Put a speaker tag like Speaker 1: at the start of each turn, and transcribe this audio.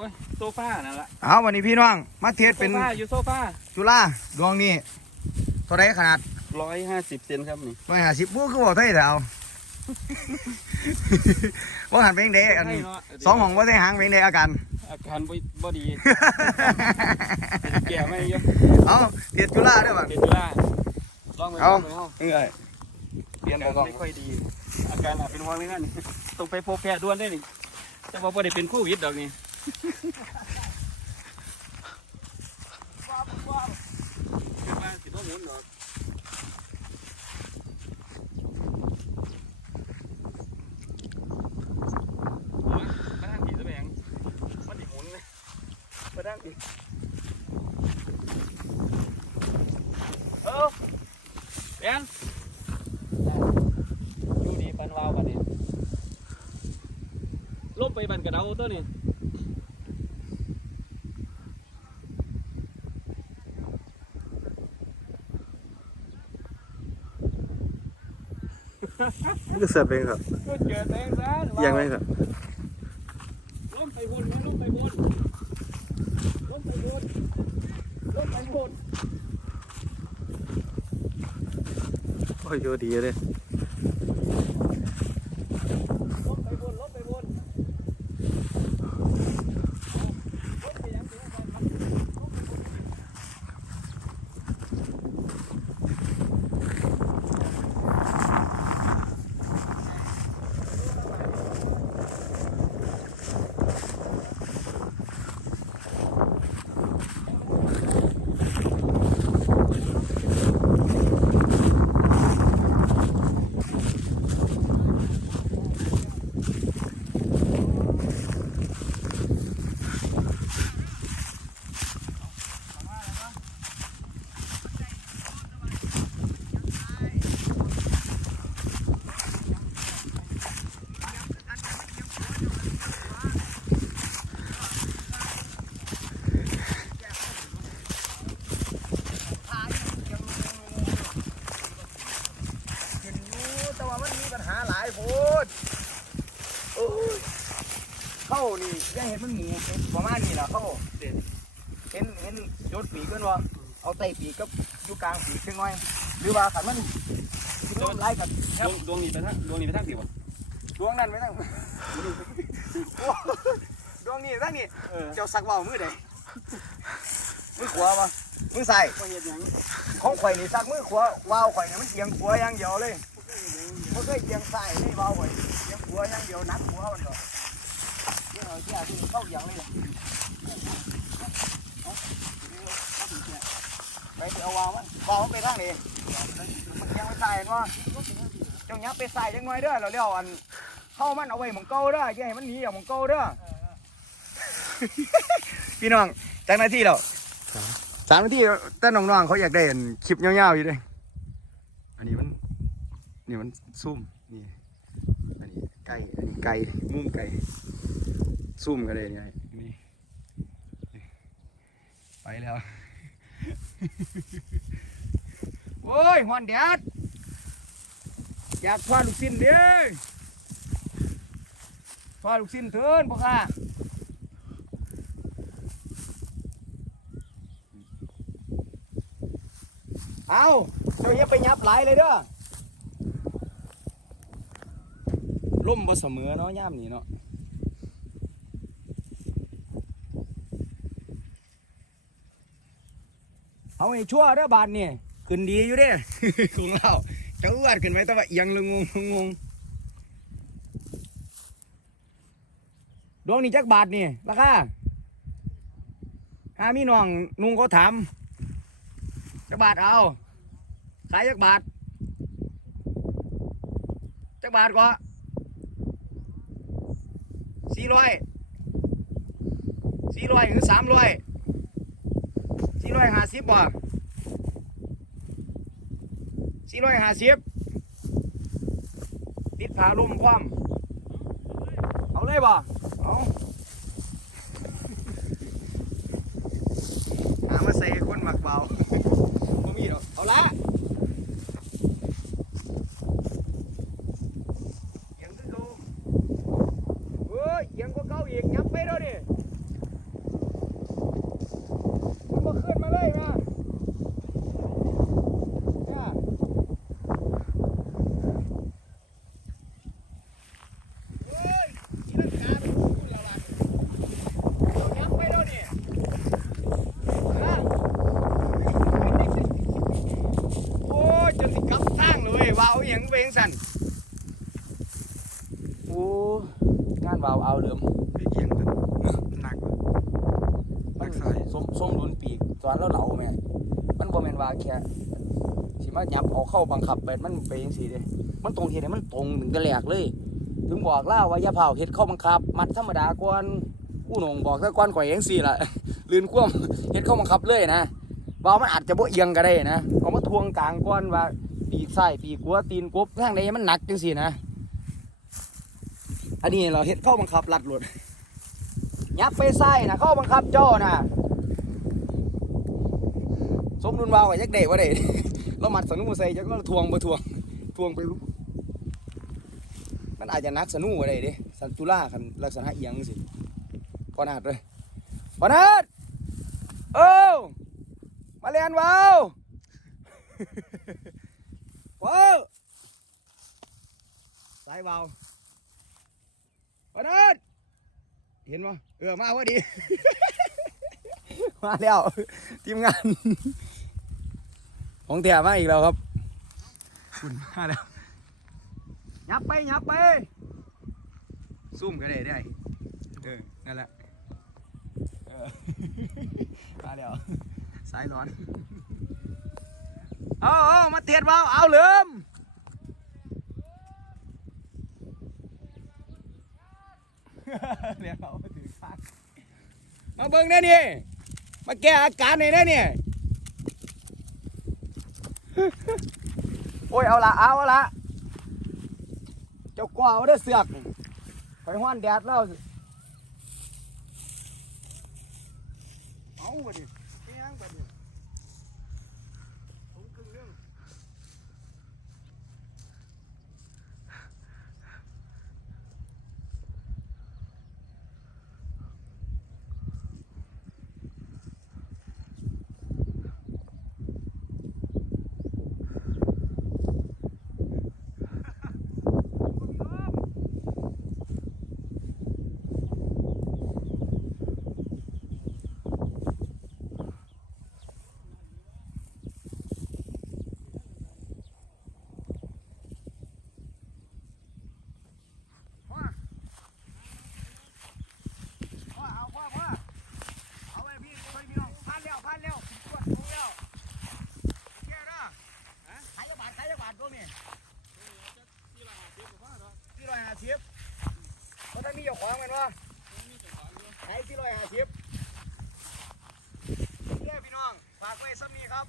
Speaker 1: อ้ยโซฟานั่นละ
Speaker 2: เอาวันนี้พี่น้อง มาเทส
Speaker 1: โซ
Speaker 2: เป็น
Speaker 1: ฟาอยู่โซฟา
Speaker 2: จุฬาดวงนี้เท่าไรขนาด
Speaker 1: ร้อยห้าสิบเซนครับนี่
Speaker 2: ร้อยห้าสิบบูคือบอกเท่าไหร่เอาว่าหันเป็นเด้อัน
Speaker 1: ให้เนาะ
Speaker 2: สองของว่าได้หางเป็นเด้อาการ
Speaker 1: อาการบ่บ่ดีเป็นแก่ไม่เยอะ
Speaker 2: เอาเทียดจุฬาด้วยบ้าง
Speaker 1: เป็นจุฬาลองไปล
Speaker 2: เอา
Speaker 1: องไปเฮา
Speaker 2: เอ้ยเปลี่ยน
Speaker 1: อา
Speaker 2: ไป
Speaker 1: การ
Speaker 2: ก่อน
Speaker 1: ไม่ค่อยดี อาการอาจเป็นห่วงเรื่องนี้ต้องไปพบแพทย์ด่วนได้นี่แต่ว่าบ่ได้เป็นโควิดดอกนี่ คิดว่าสิบ่หมุนดอกโอ้ยมาทางผีซะแบงมันดิหมุนเลยมาทางผีเออแบง อยู่ดีปันวาวกันนี่ลบไปบันกระเดา ตัวนี้
Speaker 3: ก็เสือเป็นครับ
Speaker 1: ก็เจอแตงซะ
Speaker 3: ยังไม่ครับ
Speaker 1: ล้มไปบนไหมล้มไปบนล้มไปบนล้มไปบน
Speaker 3: โอ้ยโยดีเลย
Speaker 1: ล้มไปบนล้มไปบนล้มไปยังล้มไปบน
Speaker 2: เห็นอยู่แต่ว่ามันมีปัญหาหลายโพดโอ้ยเข้านี่ยังเห็นมันหมูประมาณนี้นะเข้าเห็นเห็นยศปีกกันวะเอาไตปีกกับอยู่กลางปีกขึ้นหน่อย หรือว่าขันมันโดนไล่กับ
Speaker 1: ดวงดวงนี้ไปทางดวงนี้ไปทางผิวะ
Speaker 2: ดวงนั้นไม่ต้งดวงนี้ตั้งนี่
Speaker 1: เจ้า
Speaker 2: สักว่าวมือใดมือขวาปะมือซ้าย
Speaker 1: ก็เห็นอย่าง
Speaker 2: ของข่อยนี่สักมือขวาว่าวข่อยนี่มันเอียงขวาอย่างเดียวเลยมันเคยเอียงซ้ายนี่ว่าวข่อยเอียงขวาอย่างเดียวนักขวามันก็ ไปเอาวาวมันวาวมันไปทางนี้มันเอียงไปซ้ายเนว่าเจ้ายับไปซ้ายจังน่อยเด้อเราเรียกอันเข้ามันเอาไว้มองเก่าเด้อย่าให้มันหนีอย่างมองเก่าเด้อพี่น้องจากหน้าที่แล้วสามนาทีแล้วแต่น้องๆเขาอยากได้เห็นคลิปยาวๆอยู่ด้วยอันนี้มันนี่มันซูมนี่อันนี้ไก่อันนี้ไก่มุมไก่ ซูมกันเลยนี่นี่ไปแล้ว โอ้ยหอนแดดอยากทอดลูกชิ้นเด้อทอดลูกชิ้นเถินพ่อค่ะเอาเจ้าอย่าไปยับหลายเลยเด้อล่มบ่เสมอเนาะย่ามนี้เนาะ เอาให้ชั่วเด้อบาทนี่ขึ้นดีอยู่เด้ของเราเจ้าอวดขึ้นไหมแต่ว่าเอียงลงงงงงดวงนี้จักบาทนี่ราคาหามีน้องนุ่งเขาถามจักบาทเอาขายจักบาทจักบาทก็สี่ร้อยสี่ร้อยหรือสามร้อย สี่ร้อยห้าสิบบ่สี่ร้อยห้าสิบติดผาลุ่มความเอาเลยบ่เอาหามาใส่คนหมักเบาบ่มีหรอกเอาละเอียังคือเก่าเฮ้ยเอียังก็เก่าอีกยับไปแล้วดิ เหลือมไป
Speaker 3: เกียงห
Speaker 2: น
Speaker 3: ักหนัก
Speaker 2: ใส่ส้มลุนปีกตอนแล้วเหลาแม่มันบ่เมนวาแค่สิมายับเอาเข้าบังคับไปมันไปยังสีเลยมันตรงเห็นมันตรงถึงกระแหลกเลย ถึงบอกล่าว่ายาเผาเห็ดเข้าบังคับ มัดธรรมดากวนอู้หนงบอกถ้ากวนข่อยยังสี่ละลืนคว่ำเห็ดเข้าบังคับเลยนะว่ามันอาจจะโบเอียงก็ได้นะเอามาทวงกลางกวนว่าปีกไส่ปีกกัวตีนกบทั้งใดมันหนักจังสี่นะ อันนี้เราเฮ็ดเข้าบังคับลัดหลดยับไปไส้นะเข้าบังคับจ้อนะสมดุลวาวไว้จักเด็กว่าเด็เราหมัดสนุใส่จักก็ทวงบ่ทวงทวงไปมันอาจจะนักสนุว่าได้เด้สันตุล่าคันลักษณะเอียงสิพอนาดเลยพอนาดเอ้ามาเรียนวาวว้าวสายวาว วันนั้นเห็นปะเออมาพอดี มาแล้ว ทีมงาน ของแถมมาอีกแล้วครับคุณมาแล้วยับไปยับไปซุ่มกันได้ได้เออนั่นแหละเออมาแล้วสายร้อน เอาเอามาเทียดวาวเอาเหลือม เรียกเขาถือข้างเอาเบิ้งได้นี่ มาแก้อาการหน่อยได้นี่โอ้ยเอาละเอาละเจ้ากว่าเอาได้เสือกไปห้อนแดดแล้วเอาไปดิแป้งไปดิผมครึ่งเรื่อง พ่อเอาพ่อพ่อเอาไว้พี่ช่วยพี่น้องพันแล้วพันแล้วตรวจลงแล้วแค่นะฮะขายยาบาทขายยาบาทตัวนี้ที่ร้อยห้าสิบเพราะถ้ามีเจ้าของมันวะขายที่ร้อยห้าสิบเพื่อพี่น้อง ฝากไว้สักนี้ครับ